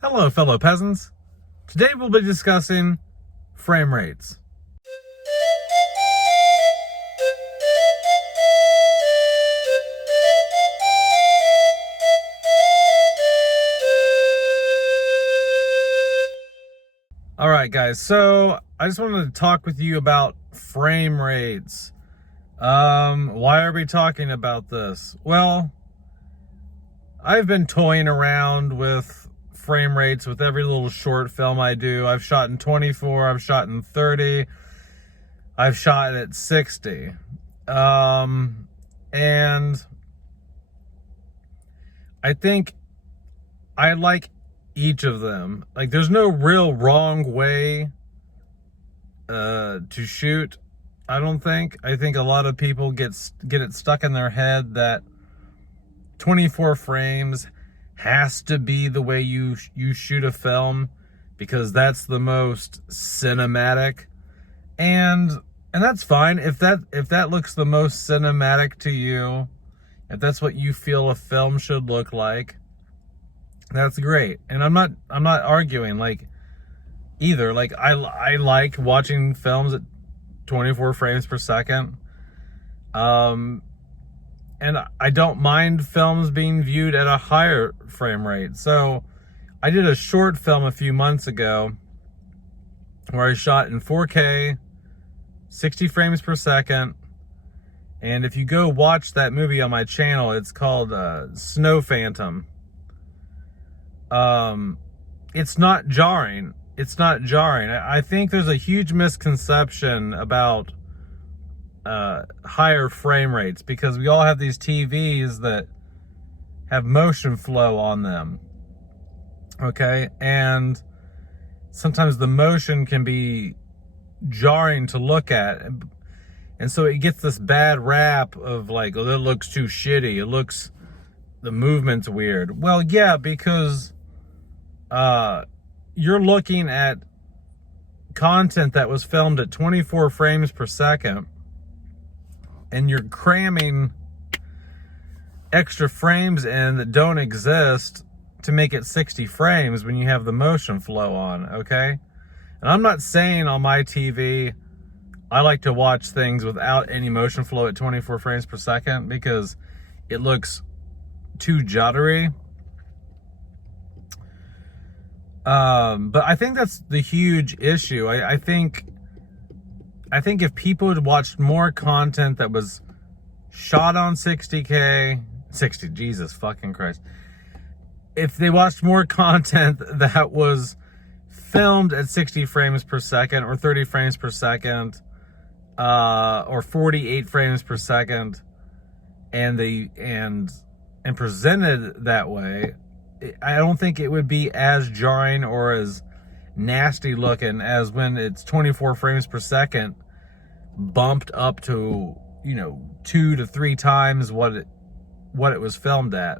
Hello, fellow peasants. Today we'll be discussing frame rates. All right, guys. So I just wanted to talk with you about frame rates. Why are we talking about this? Well, I've been toying around with frame rates with every little short film I do. I've shot in 24, I've shot in 30, I've shot at 60. And I think I like each of them. Like, there's no real wrong way to shoot, I don't think. I think a lot of people get it stuck in their head that 24 frames has to be the way you shoot a film because that's the most cinematic, and that's fine if that looks the most cinematic to you, if that's what you feel a film should look like. That's great, and I'm not arguing like either. Like, I like watching films at 24 frames per second. And I don't mind films being viewed at a higher frame rate. So I did a short film a few months ago where I shot in 4K, 60 frames per second. And if you go watch that movie on my channel, it's called Snow Phantom. It's not jarring. It's not jarring. I think there's a huge misconception about higher frame rates because we all have these TVs that have motion flow on them. Okay, and sometimes the motion can be jarring to look at, and so it gets this bad rap of like, oh, that looks too shitty. The movement's weird. Well, yeah, because you're looking at content that was filmed at 24 frames per second, and you're cramming extra frames in that don't exist to make it 60 frames when you have the motion flow on, okay? And I'm not saying on my TV I like to watch things without any motion flow at 24 frames per second because it looks too juddery. But I think that's the huge issue. I think if people had watched more content that was shot on 60K, Jesus fucking Christ. If they watched more content that was filmed at 60 frames per second or 30 frames per second, or 48 frames per second, and presented that way, I don't think it would be as jarring or as nasty looking as when it's 24 frames per second bumped up to, 2 to 3 times what it was filmed at.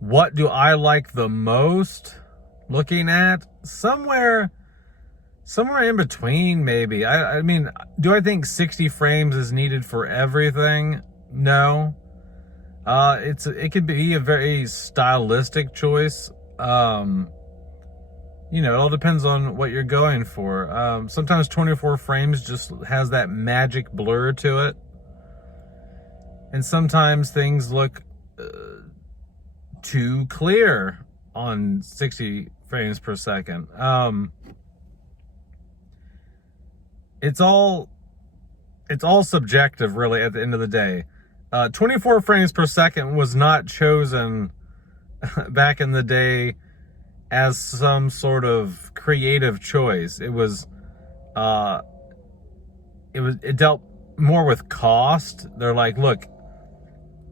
What do I like the most looking at? Somewhere in between, maybe. I mean, do I think 60 frames is needed for everything? No. It could be a very stylistic choice. It all depends on what you're going for. Sometimes 24 frames just has that magic blur to it. And sometimes things look too clear on 60 frames per second. It's all subjective, really, at the end of the day. 24 frames per second was not chosen back in the day as some sort of creative choice. It dealt more with cost. They're like, look,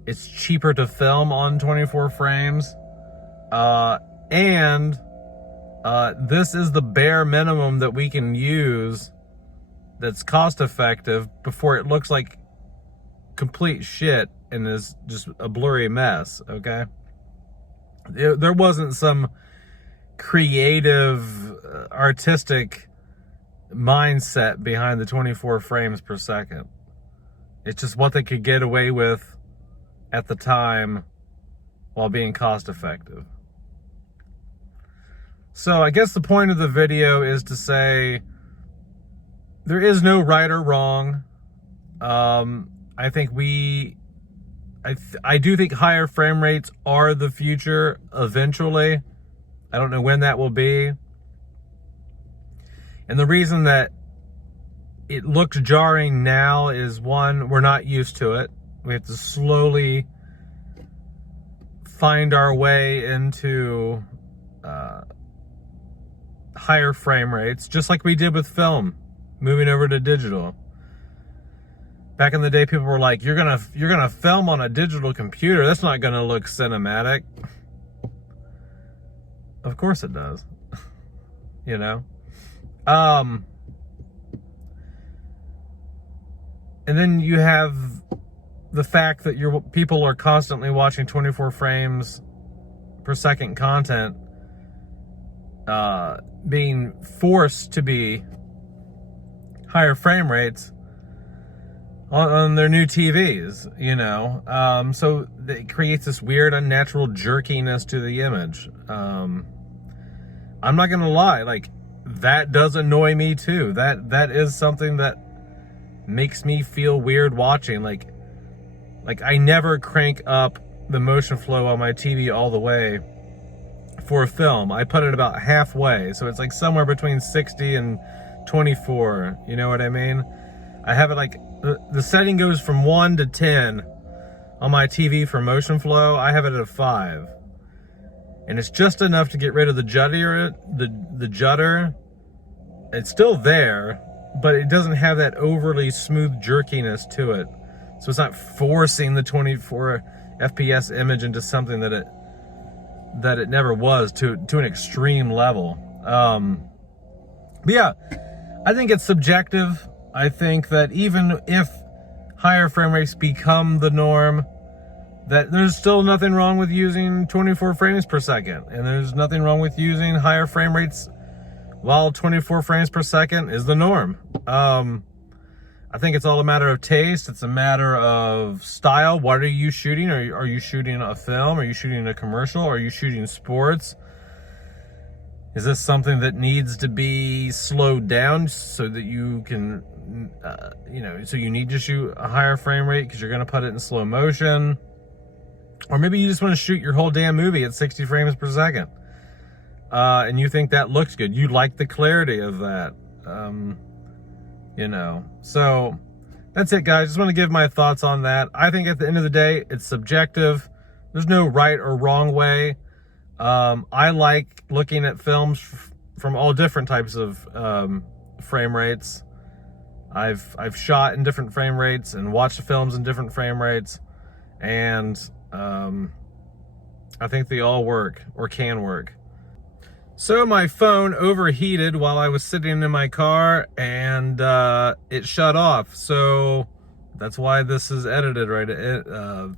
it's cheaper to film on 24 frames, and this is the bare minimum that we can use that's cost effective before it looks like complete shit and is just a blurry mess. Okay, there wasn't some creative artistic mindset behind the 24 frames per second. It's just what they could get away with at the time while being cost effective. So I guess the point of the video is to say there is no right or wrong. I think I do think higher frame rates are the future eventually. I don't know when that will be. And the reason that it looks jarring now is, one, we're not used to it. We have to slowly find our way into higher frame rates, just like we did with film, moving over to digital. Back in the day, people were like, you're gonna film on a digital computer, that's not gonna look cinematic. Of course it does. You know? And then you have the fact that your people are constantly watching 24 frames per second content, being forced to be higher frame rates on their new TVs, you know. So it creates this weird, unnatural jerkiness to the image. I'm not gonna lie, like, that does annoy me too. That is something that makes me feel weird watching. Like I never crank up the motion flow on my TV all the way for a film. I put it about halfway, so it's like somewhere between 60 and 24, you know what I mean? I have it like, the setting goes from 1 to 10 on my TV for motion flow. I have it at a 5. And it's just enough to get rid of the judder. The judder, it's still there, but it doesn't have that overly smooth jerkiness to it. So it's not forcing the 24 FPS image into something that it never was, to an extreme level. But yeah, I think it's subjective. I think that even if higher frame rates become the norm, that there's still nothing wrong with using 24 frames per second. And there's nothing wrong with using higher frame rates while 24 frames per second is the norm. I think it's all a matter of taste. It's a matter of style. What are you shooting? Are you shooting a film? Are you shooting a commercial? Are you shooting sports? Is this something that needs to be slowed down so that you can, so you need to shoot a higher frame rate because you're going to put it in slow motion? Or maybe you just want to shoot your whole damn movie at 60 frames per second. And you think that looks good. You like the clarity of that. So that's it, guys. Just want to give my thoughts on that. I think at the end of the day, it's subjective. There's no right or wrong way. I like looking at films from all different types of frame rates. I've shot in different frame rates and watched films in different frame rates, and I think they all work, or can work. So my phone overheated while I was sitting in my car, and it shut off. So that's why this is edited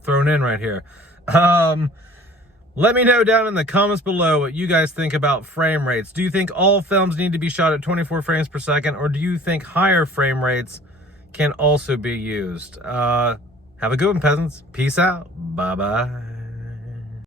thrown in right here. Let me know down in the comments below what you guys think about frame rates. Do you think all films need to be shot at 24 frames per second, or do you think higher frame rates can also be used? Have a good one, peasants. Peace out. Bye-bye.